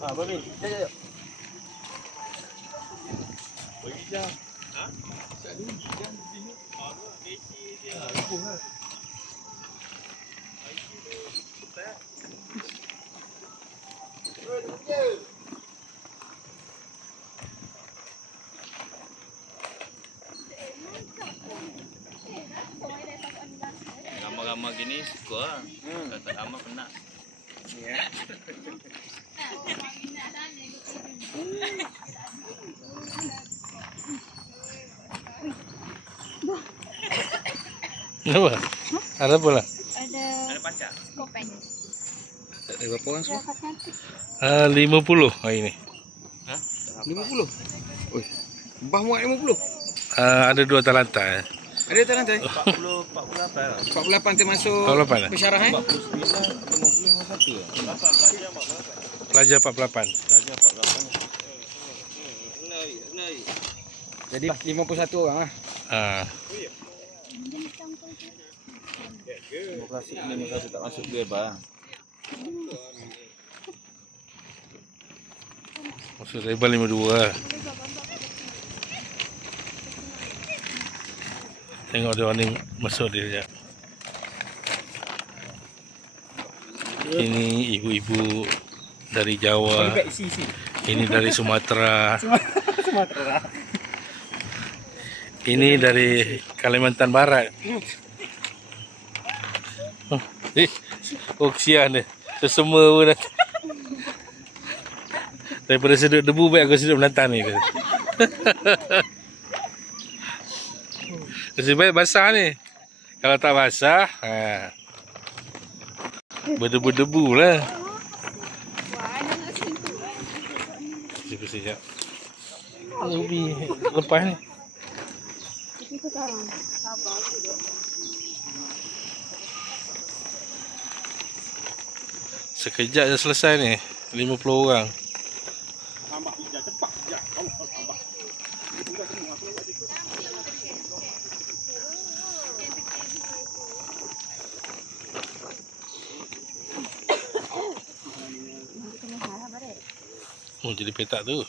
Babil. Jap. Bagi jam. Ha? Tak ada jam sini. Messi dia. Lupa lah. Ramai-ramai gini suka lah. Kalau tak ramai penat. Ya. Apa? Ada apa lah? Ada pacar? Skopen. Tak ada berapa orang semua? 50 hari ni. Ha? 50. Oi. Bah muat 50. Ada 2 atas lantai. Ada tak lantai? 48 lah. 48 termasuk 48 lah. pensyarah 49, 50, 51 lah. Pelajar 48. Pelajar 48. Jadi 51 orang lah. Demokrasi ini tak masuk bebas. Maksud saya 52 lah. Tengok dia orang ni masuk dia sekejap. Ini ibu-ibu dari Jawa. Isi. Ini dari Sumatera. Sumatera. Ini dari Kalimantan Barat. Oh kesian dia. Sesama pun dah. Daripada sedut debu baik aku sedut Melantan ni. Nasib baik basah ni. Kalau tak basah, berdebu-debu lah. Sekejap. Ni ubi lepas ni. Sekejap je selesai ni. 50 orang. Oh, jadi petak tu.